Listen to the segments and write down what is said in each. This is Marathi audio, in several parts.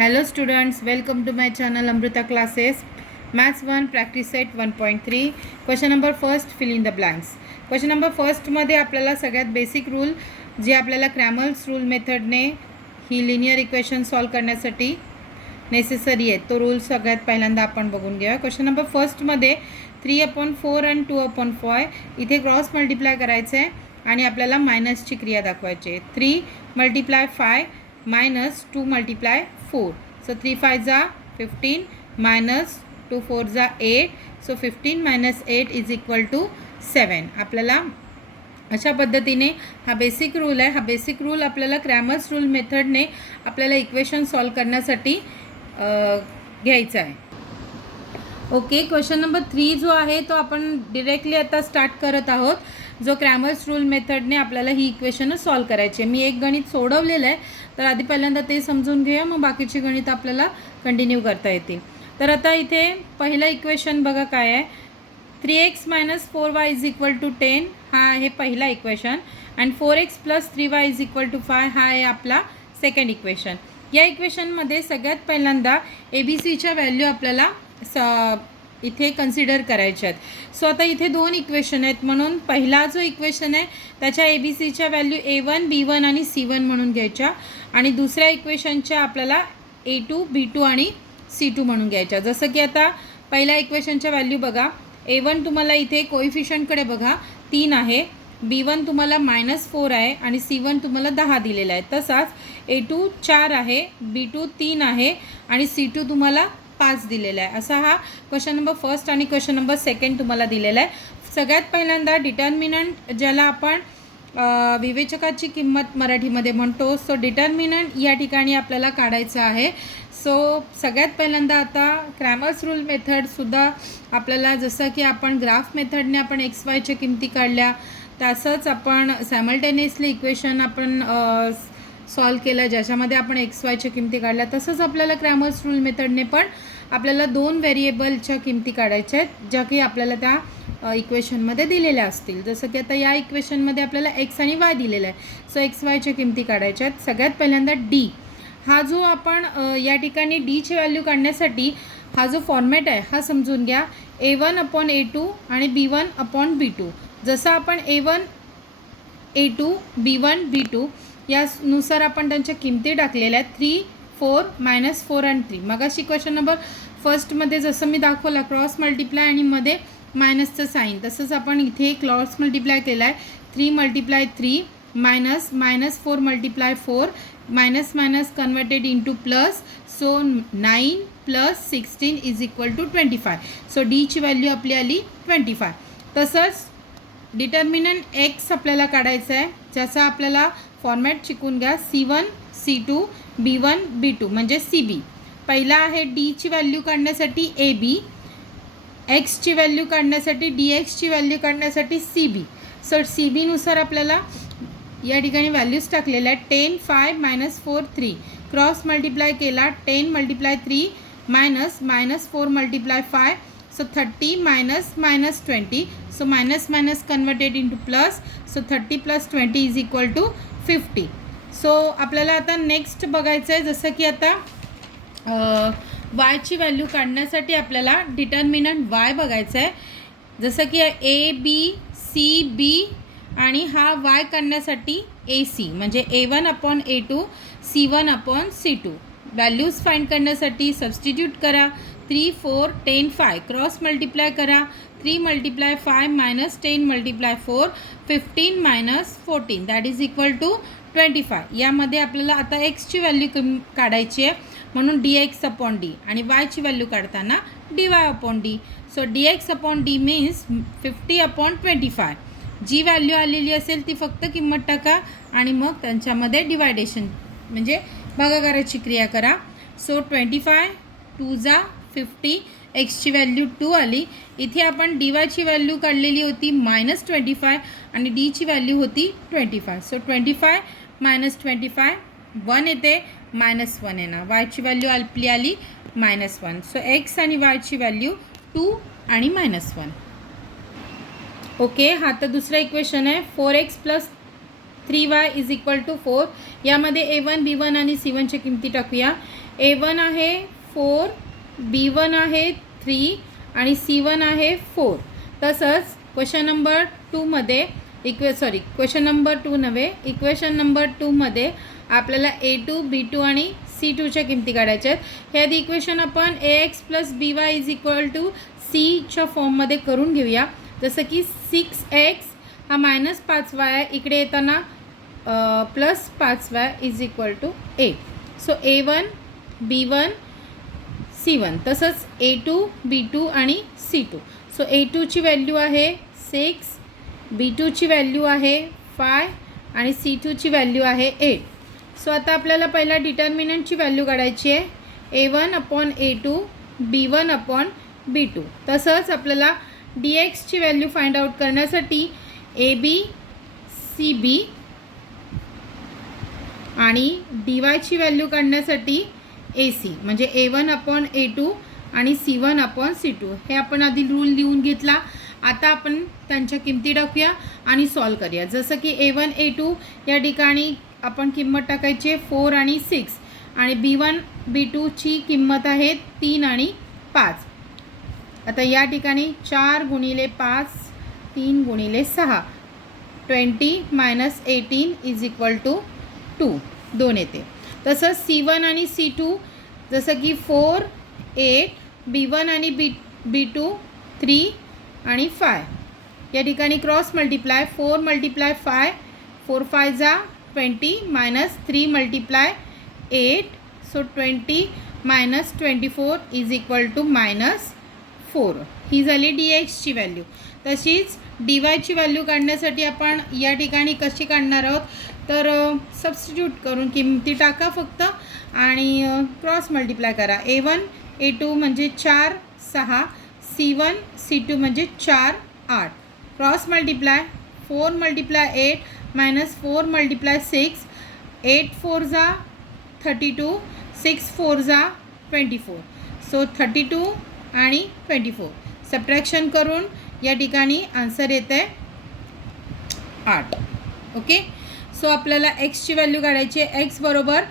Hello students, welcome to my channel Amrita Classes. Maths 1 practice set 1.3. Question number first, fill in the blanks. Question number first मध्ये आपल्याला सगळ्यात बेसिक रूल जे आपल्याला क्रॅमर्स रूल मेथडने ही लिनियर इक्वेशन सॉल्व करण्यासाठी नेसेसरी आहे तो रूल सगळ्यात पहिल्यांदा आपण बघून घेऊया. क्वेश्चन नंबर फर्स्टमध्ये 3/4 आणि 2/5 इथे क्रॉस मल्टिप्लाय करायचं आहे आणि आपल्याला मायनसची क्रिया दाखवायची आहे. 3 × 5 minus 2 × 4. So 3 5 जा 15 minus 2 4 जा 8. So 15 minus 8 is equal to 7. आपल्याला अशा पद्धतीने हा बेसिक रूल आहे. हा बेसिक रूल आपल्याला क्रॅमर्स रूल मेथडने आपल्याला इक्वेशन सॉल्व करण्यासाठी घ्यायचा आहे. ओके, क्वेश्चन नंबर 3 जो आहे तो आपण डिरेक्टली आता स्टार्ट करत आहोत. जो क्रॅमर्स रूल मेथडने आपल्याला ही इक्वेशन सॉल्व करायची आहे. मी एक गणित सोडवलेलं आहे, तर आधी पहिल्यांदा ते समजून घेऊया, मग बाकीची गणित आपल्याला कंटिन्यू करता येतील. तर आता इथे पहिलं इक्वेशन बघा काय आहे. 3x - 4y = 10 हा आहे पहिला इक्वेशन आणि 4x + 3y = 5 हा आहे आपला सेकंड इक्वेशन. या इक्वेशनमध्ये सगळ्यात पहिल्यांदा ABCच्या व्हॅल्यू आपल्याला इथे कन्सिडर करायचे आहेत. सो आता इथे दोन इक्वेशन आहेत, म्हणून पहिला जो इक्वेशन आहे त्याच्या ABCच्या व्हॅल्यू A1 B1 आणि C1 म्हणून घ्यायच्या आणि दुसऱ्या इक्वेशनच्या आपल्याला A2 B2 आणि C2 म्हणून घ्यायच्या. जसं की आता पहिल्या इक्वेशनच्या व्हॅल्यू बघा. A1 तुम्हाला इथे कोइफिशियंटकडे बघा 3 आहे, B1 तुम्हाला -4 आहे आणि C1 तुम्हाला 10 दिलेला आहे. तसाच A2 4 आहे, B2 3 आहे आणि C2 तुम्हाला 5 दिलेला आहे. असा हा क्वेश्चन नंबर फर्स्ट आणि क्वेश्चन नंबर सेकंड तुम्हाला दिलेला आहे. सगळ्यात पहिल्यांदा डिटर्मिनंट ज्याला आपण विवेचकाची किंमत मराठीमध्ये म्हणतो. सो डिटर्मिनंट या ठिकाणी आपल्याला काढायचं आहे. सो सगळ्यात पहिल्यांदा आता क्रॅमर्स रूल मेथडसुद्धा आपल्याला जसं की आपण ग्राफ मेथडने आपण XYच्या किमती काढल्या तसंच आपण सायमल्टेनियसली इक्वेशन आपण सॉल्व केलं ज्याच्यामध्ये आपण XYच्या किमती काढल्या, तसंच आपल्याला क्रॅमर्स रूल मेथडने पण आपल्याला दोन व्हेरिएबलच्या किमती काढायच्या आहेत ज्या की आपल्याला त्या इक्वेशनमध्ये दिलेल्या असतील. जसं की आता या इक्वेशनमध्ये आपल्याला x आणि y दिलेलं आहे. सो XYच्या किमती काढायच्या आहेत. सगळ्यात पहिल्यांदा D हा जो आपण या ठिकाणी Dची व्हॅल्यू काढण्यासाठी हा जो फॉर्मॅट आहे हा समजून घ्या. A1/A2 आणि B1/B2. जसं आपण A1 A2 B1 B2 यानुसार आपण त्यांच्या किमती टाकलेल्या आहेत. 3 4 -4 आणि 3. मगाशी क्वेश्चन नंबर फर्स्टमध्ये जसं मी दाखवलं क्रॉस मल्टिप्लाय आणि मध्ये मायनसचं साईन, तसंच आपण इथे क्रॉस मल्टिप्लाय केला आहे. 3 × 3 -4 × 4 minus converted into plus. So 9 + 16 = 25. So डीची व्हॅल्यू आपली आली 25. तसंच डिटर्मिनंट एक्स आपल्याला काढायचं आहे ज्याचा आपल्याला फॉर्मॅट शिकून घ्या. C1 C2 B1 B2 म्हणजे CB. पहिला आहे डीची व्हॅल्यू काढण्यासाठी AB, एक्सची व्हॅल्यू काढण्यासाठी DXची व्हॅल्यू काढण्यासाठी CB. सो CBनुसार आपल्याला या ठिकाणी व्हॅल्यूज टाकलेल्या आहेत. 10 5 -4 3 क्रॉस मल्टिप्लाय केला. 10 × 3 -4 × 5. So 30 - -20. So minus converted into plus. So 30 + 20 = 50. So आपल्याला आता नेक्स्ट बघायचं आहे. जसं की आता वायची व्हॅल्यू काढण्यासाठी आपल्याला डिटर्मिनंट वाय बघायचं आहे. जसं की ABCB आणि हा वाय काढण्यासाठी AC म्हणजे A1/A2 C1/C2. व्हॅल्यूज फाइंड करण्यासाठी सबस्टिट्यूट करा. 3 4 10 5 क्रॉस मल्टिप्लाय करा. 3 × 5 - 10 × 4 15 - 14 दॅट इज इक्वल टू 25. यामध्ये आपल्याला आता एक्सची व्हॅल्यू काढायची आहे म्हणून dx/d आणि वायची व्हॅल्यू काढताना dy/d. So dx/d means 50/25. जी व्हॅल्यू आलेली असेल ती फक्त किंमत टाका आणि मग त्यांच्यामध्ये डिवायडेशन म्हणजे भागाकाराची क्रिया करा. सो 25 2 जा 50. एक्सची व्हॅल्यू 2 आली. इथे आपण डीवायची व्हॅल्यू काढलेली होती -25 आणि डीची व्हॅल्यू होती 25. सो 25 - 25 1 येते, -1 येणार. वायची व्हॅल्यू आपली आली -1. सो एक्स आणि वायची व्हॅल्यू 2 आणि -1. ओके, हा तर दुसरा इक्वेशन आहे. 4x + 3y = 4. यामध्ये A1 B1 आणि C1च्या किमती टाकूया. A1 आहे 4, B1 आहे 3 आणि C1 आहे 4. तसंच क्वेश्चन नंबर 2मध्ये क्वेश्चन नंबर 2 नव्हे, इक्वेशन नंबर 2मध्ये आपल्याला A2, B2 आणि C2च्या किमती काढायच्या आहेत. हे आधी इक्वेशन आपण AX + BY = Cच्या फॉर्ममध्ये करून घेऊया. जसं की 6x हा -5y आहे, इकडे येताना +5y = 8. So A1, B1, C1 तसंच A2, B2 आणि C2. सो A2ची व्हॅल्यू आहे 6, B2ची व्हॅल्यू आहे 5 आणि C2ची व्हॅल्यू आहे 8. सो आता आपल्याला पहिला डिटर्मिनंटची व्हॅल्यू काढायची आहे A1/A2, B1/B2. तसंच आपल्याला dxची व्हॅल्यू फाइंड आउट करण्यासाठी AB, CB आणि dyची व्हॅल्यू काढण्यासाठी AC म्हणजे A1/A2 आणि C1/C2 हे आपण आधी रूल लिहून घेतला. आता आपण त्यांच्या किमती टाकूया आणि सॉल्व करूया. जसं की A1, A2 या ठिकाणी आपण किंमत टाकायची 4 आणि 6 आणि B1, B2ची किंमत आहे 3 आणि 5. आता या ठिकाणी 4 × 5, 3 × 6, 20 - 18 = 2 येते. तसंच C1 आणि C2 जसं की 4, 8, B1 आणि B2 3 आणि 5. या ठिकाणी क्रॉस मल्टिप्लाय 4 × 5, 4 × 5 = 20 - 3 × 8. सो 20 - 24 = -4. ही झाली dxची व्हॅल्यू. तशीच dyची व्हॅल्यू काढण्यासाठी आपण या ठिकाणी कशी काढणार आहोत, तर सबस्टिट्यूट करून किमती टाका फक्त आणि क्रॉस मल्टिप्लाय करा. A1, A2 म्हणजे 4, 6, C1, C2 म्हणजे 4, 8. Cross multiply 4 × 8 - 4 × 6, 8 × 4 = 32, 6 × 4 = 24. सो 32 आणि 24 सबट्रॅक्शन करून या ठिकाणी आन्सर येतं आहे 8. ओके. सो आपल्याला एक्सची व्हॅल्यू काढायची आहे. एक्स बरोबर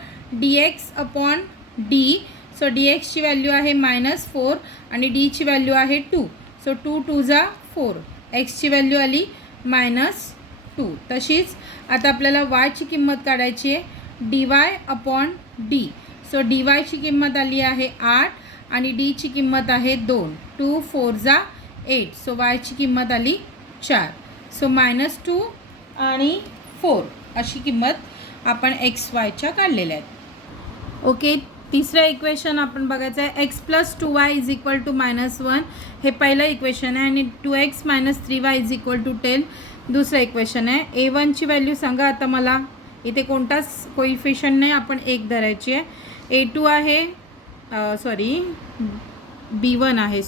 dx/d. सो dxची व्हॅल्यू आहे -4 आणि डीची व्हॅल्यू आहे 2. सो 2 × 2 = 4. एक्सची व्हॅल्यू आली -2. तशीच आता आपल्याला वायची किंमत काढायची आहे dy/d. सो dyची किंमत आली आहे 8 आणि डीची किंमत आहे 2. 2 × 4 = 8. सो वायची किंमत आली 4. सो -2 आणि 4 अशी किंमत आपण XYच्या काढलेल्या आहेत. ओके. तिसरं इक्वेशन आपण बघायचं आहे x + 2y = -1. हे पहिलं इक्वेशन आहे आणि 2x - 3y = 10 दुसरं इक्वेशन आहे. A1ची व्हॅल्यू सांगा आता मला. इथे कोणताच कोइफिशियंट नाही, आपण 1 धरायची आहे. A2 आहे B1 आहे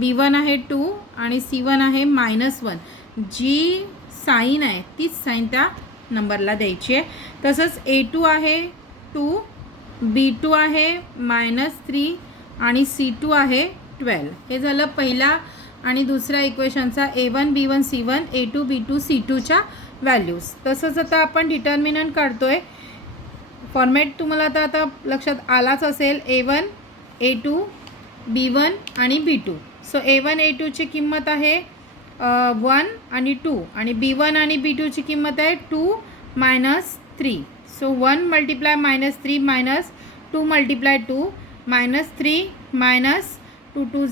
B1 आहे 2 आणि C1 आहे -1. जी साईन आहे तीच साईन त्या नंबरला द्यायची आहे. तसंच A2 आहे 2, B2 आहे -3 आणि C2 आहे 12. हे झालं पहिला आणि दुसऱ्या इक्वेशनचा A1, B1, C1, A2, B2, C2च्या values. तसंच आता आपण डिटर्मिनंट काढतो आहे. फॉर्मॅट तुम्हाला आता लक्षात आलाच असेल. A1, A2, B1 आणि B2. सो A1, A2ची किंमत आहे 1 आणि 2 आणि B1 आणि B2ची किंमत आहे 2 - 3. सो 1 × -3 - 2 × 2 -3 -2 2 =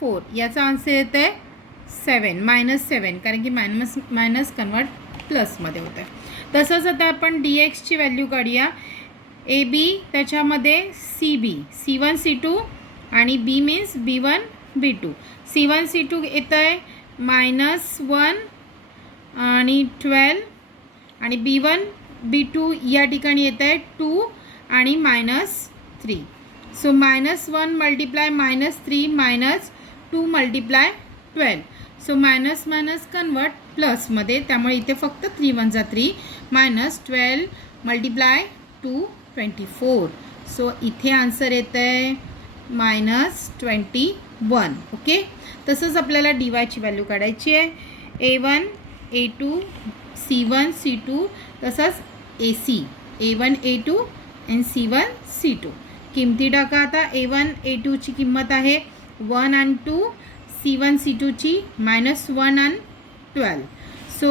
4. याचा आन्सर येतं आहे 7 कारण की मायनस कन्वर्ट प्लसमध्ये होतं आहे. तसंच आता आपण dxची व्हॅल्यू काढूया. AB त्याच्यामध्ये CB C1 C2 आणि B means B1 B2. C1 C2 येतं आहे -1 आणि 12 आणि B1 B2 या ठिकाणी येतं आहे 2 आणि -3. सो -1 × -3 -2 × 12. सो मायनस कन्वर्ट प्लसमध्ये, त्यामुळे इथे फक्त 3 × 1 = 3 -12 × 2 24. सो इथे आन्सर येतं आहे -21. ओके. तसंच आपल्याला dyची व्हॅल्यू काढायची आहे. A1, A2, C1, C2 तसंच AC A1, A2 आणि C1, C2. किमती टाका आता. A1 A2ची किंमत आहे 1 आणि 2, C1 C2ची -1 आणि 12. So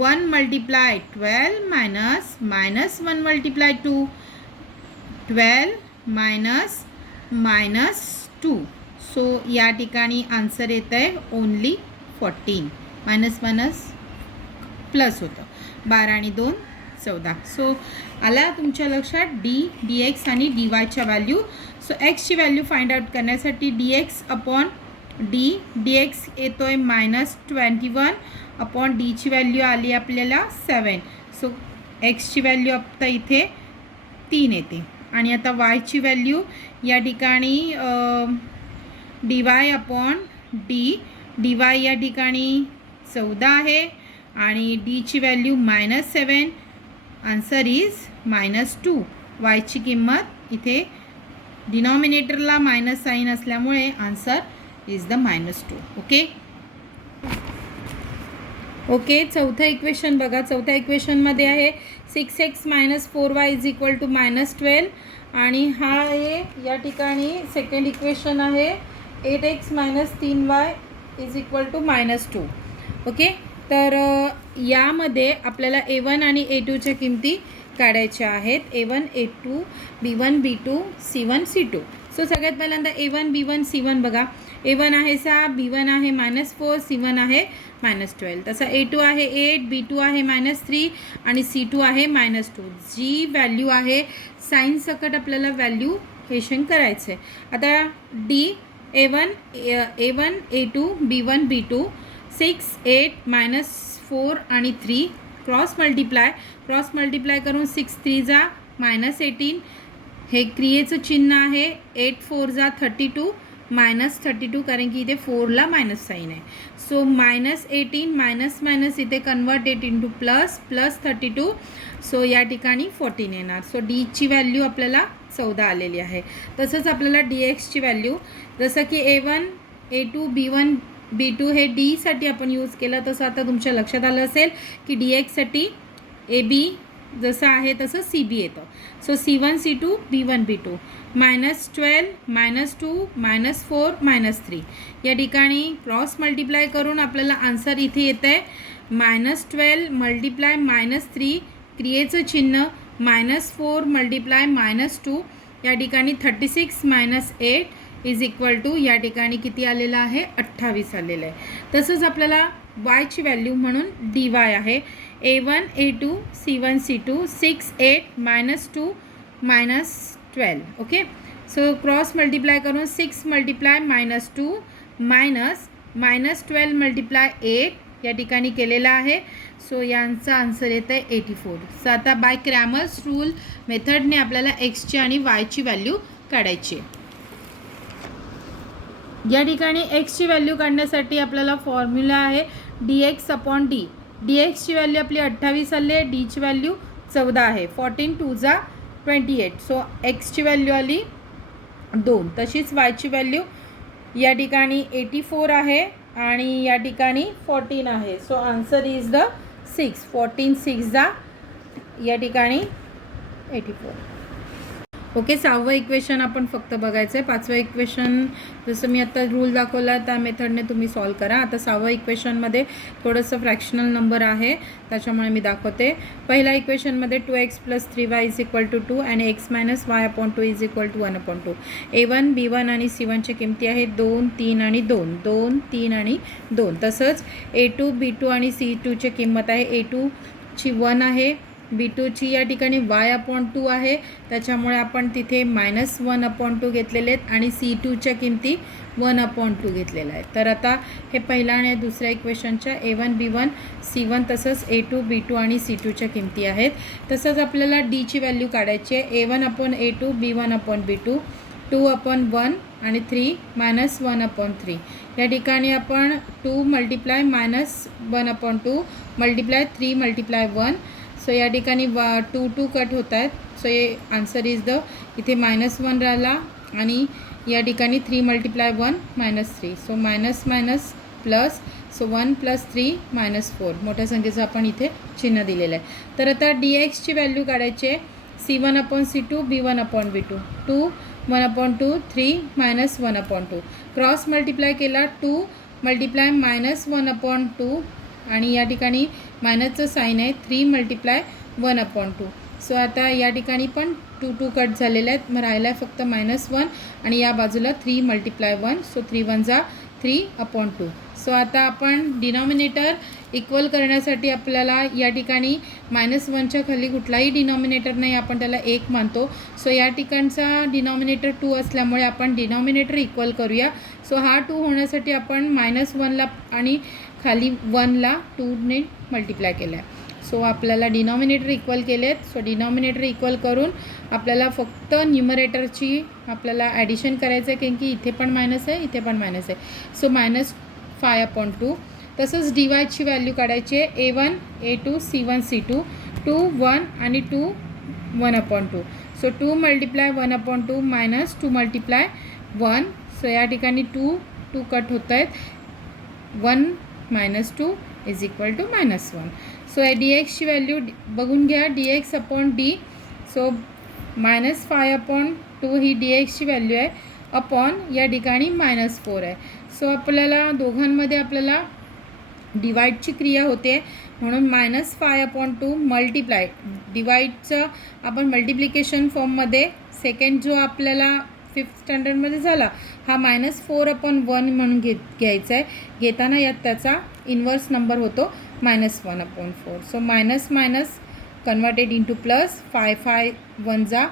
1 multiply 12 minus -1 multiply 2, 12 -2. So या ठिकाणी आन्सर येतं आहे ओनली 14. मायनस प्लस होतं. 12 आणि 2 14. सो आला तुमच्या लक्षात dx आणि dyच्या व्हॅल्यू. सो एक्सची व्हॅल्यू फाइंड आउट करण्यासाठी dx अपॉन dx येतो आहे -21 अपॉन डीची व्हॅल्यू आली आपल्याला 7. सो एक्सची व्हॅल्यू आता इथे 3 येते. आणि आता वायची व्हॅल्यू या ठिकाणी dy अपॉन dy या ठिकाणी 14 आहे आणि डीची व्हॅल्यू -7. Answer is -2. वायची किंमत इथे डिनॉमिनेटरला मायनस साईन असल्यामुळे आन्सर इज द -2. ओके. चौथं इक्वेशन बघा. चौथ्या इक्वेशनमध्ये आहे 6x - 4y = -12 आणि हा आहे या ठिकाणी सेकंड इक्वेशन आहे 8x - 3y = -2. ओके. तर यामध्ये आपल्याला A1 आणि A2च्या किमती काढायच्या आहेत. A1 A2 B1 B2 C1 C2. So सगळ्यात पहिल्यांदा A1 B1 C1 बघा. A1 आहे 6, B1 आहे -4, C1 आहे -12. तसा A2 आहे 8, B2 आहे -3 आणि C2 आहे -2. जी व्हॅल्यू आहे साइन सकट आपल्याला व्हॅल्यूएशन करायचं आहे. आता A1 A2 B1 B2 6 8 -4 आणि 3 क्रॉस मल्टिप्लाय करून 6 3 जा -18. हे क्रियेचं चिन्ह आहे. 8 4 जा 32 -32 कारण की इथे 4ला मायनस साईन आहे. सो -18 मायनस इथे convert it into plus 32. So या ठिकाणी 14 येणार. सो डीची व्हॅल्यू आपल्याला 14 आलेली आहे. तसंच आपल्याला dxची व्हॅल्यू जसं की A1 A2 B1 B2 हे डीसाठी आपण यूज केलं तसं आता तुमच्या लक्षात आलं असेल की dxसाठी AB जसं आहे तसं CB येतं. So C1 C2 B1 B2 -12 -2 -4 -3 या ठिकाणी क्रॉस मल्टिप्लाय करून आपल्याला आन्सर इथे येतं आहे -12 मल्टिप्लाय -3 क्रियेचं चिन्ह -4 मल्टिप्लाय -2 या ठिकाणी 36 -8 = या ठिकाणी किती आलेलं आहे 28 आलेलं आहे. तसंच आपल्याला वायची व्हॅल्यू म्हणून dy आहे A1 A2 C1 C2 6 8 -2 -12. Okay. So cross multiply करून 6 मल्टिप्लाय -2 -12 मल्टिप्लाय 8 या ठिकाणी केलेला आहे. सो यांचा आन्सर येतं आहे 84. सो आता बाय क्रॅमर्स रूल मेथडने आपल्याला एक्सची आणि वायची व्हॅल्यू काढायची आहे. या ठिकाणी एक्सची व्हॅल्यू काढण्यासाठी आपल्याला फॉर्म्युला आहे dx अपॉन d. dxची व्हॅल्यू आपली 28 आली आहे. डीची व्हॅल्यू 14 आहे. 14 2 जा 28. सो एक्सची व्हॅल्यू आली 2. तशीच वायची व्हॅल्यू या ठिकाणी 84 आहे आणि या ठिकाणी 14 आहे. So answer is the 6. 14 6 जा या ठिकाणी 84. ओके. 6वं इक्वेशन आपण फक्त बघायचं आहे. 5वं इक्वेशन जसं मी आता रूल दाखवला त्या मेथडने तुम्ही सॉल्व करा. आता 6वं इक्वेशनमध्ये थोडंसं फ्रॅक्शनल नंबर आहे त्याच्यामुळे मी दाखवते. पहिल्या इक्वेशनमध्ये 2x + 3y = 2 आणि x - y/2 = 1/2. A1 B1 आणि C1च्या किमती आहेत 2 3 आणि 2 2 3 आणि 2. तसंच A2 B2 आणि C2ची किंमत आहे A2ची 1 आहे B2ची या ठिकाणी y/2 आहे त्याच्यामुळे आपण तिथे -1/2 घेतलेले आहेत आणि C2च्या किमती 1/2 घेतलेल्या आहेत. तर आता हे पहिल्या आणि दुसऱ्या इक्वेशनच्या A1 B1 C1 तसंच A2 B2 आणि C2च्या किमती आहेत. तसंच आपल्याला डीची व्हॅल्यू काढायची आहे. A1 A2 B1 B2 2/1 आणि 3 -1/3 या ठिकाणी आपण 2 मल्टिप्लाय -1/2 मल्टिप्लाय 3 मल्टिप्लाय 1. सो या ठिकाणी 2 2 कट होत आहेत. सो हे आन्सर इज द इथे -1 राहिला आणि या ठिकाणी 3 multiply 1 -3. So minus plus. So 1 + 3 -4 मोठ्या संख्येचं आपण इथे चिन्ह दिलेलं आहे. तर आता dxची व्हॅल्यू काढायची आहे. C1/C2 B1/B2 2 1/2 3 -1/2 क्रॉस मल्टिप्लाय केला 2 मल्टिप्लाय -1/2 आणि या ठिकाणी मायनसचं साईन आहे 3 मल्टिप्लाय 1/2. सो आता या ठिकाणी पण 2 2 कट झालेले आहेत. मग राहिला आहे फक्त -1 आणि या बाजूला 3 मल्टिप्लाय 1. सो 3 1 जा 3/2. सो आता आपण डिनॉमिनेटर इक्वल करण्यासाठी आपल्याला या ठिकाणी -1च्या खाली कुठलाही डिनॉमिनेटर नाही, आपण त्याला 1 मानतो. सो या ठिकाणचा डिनॉमिनेटर 2 असल्यामुळे आपण डिनॉमिनेटर इक्वल करूया. सो हा 2 होण्यासाठी आपण -1ला आणि खाली 1ला 2ने मल्टिप्लाय केला आहे. सो आपल्याला डिनॉमिनेटर इक्वल केले आहेत. सो डिनॉमिनेटर इक्वल करून आपल्याला फक्त न्यूमरेटरची आपल्याला ॲडिशन करायचं आहे, कारण की इथे पण मायनस आहे, इथे पण मायनस आहे. सो -5/2. तसंच dy ची व्हॅल्यू काढायची आहे A1 A2 C1 C2 2 1 आणि 2 1/2. So 2 multiply 1/2 minus 2 multiply 1. So या ठिकाणी 2 2 कट होत आहेत. 1 - 2 is equal to -1. So dx ची व्हॅल्यू बघून घ्या dx/d. सो -5/2 ही dx ची व्हॅल्यू आहे अपॉन या ठिकाणी -4 आहे. सो आपल्याला दोघांमध्ये आपल्याला डिवाईडची क्रिया होते म्हणून -5/2 मल्टिप्लाय डिवाईडचं आपण मल्टिप्लिकेशन फॉर्ममध्ये सेकंड जो आपल्याला 5th स्टँडर्डमध्ये झाला हा -4/1 म्हणून घ्यायचा आहे. घेताना यात त्याचा इन्व्हर्स नंबर होतो -1/4. So minus minus converted into plus 5 5 1 जा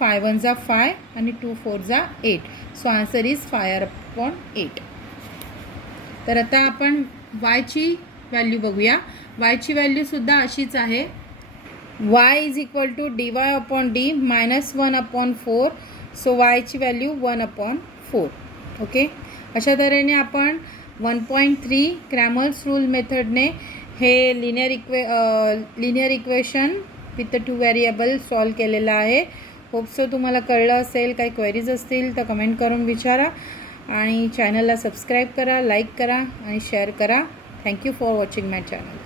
5 1 जा 5 आणि 2 4 जा 8. So answer is 5/8. तर आता आपण वायची व्हॅल्यू बघूया. वायची व्हॅल्यूसुद्धा अशीच आहे. y is equal to dy/d -1/4. So वायची व्हॅल्यू 1/4. ओके, अशा तऱ्हेने आपण 1.3 क्रॅमर्स रूल मेथडने हे linear equation with 2 variable solve केलेलं आहे. होप सो तुम्हाला कळलं असेल. काही क्वेरीज असतील तर कमेंट करून विचारा आणि चॅनलला सबस्क्राईब करा, लाईक करा आणि शेअर करा. Thank you for watching my channel.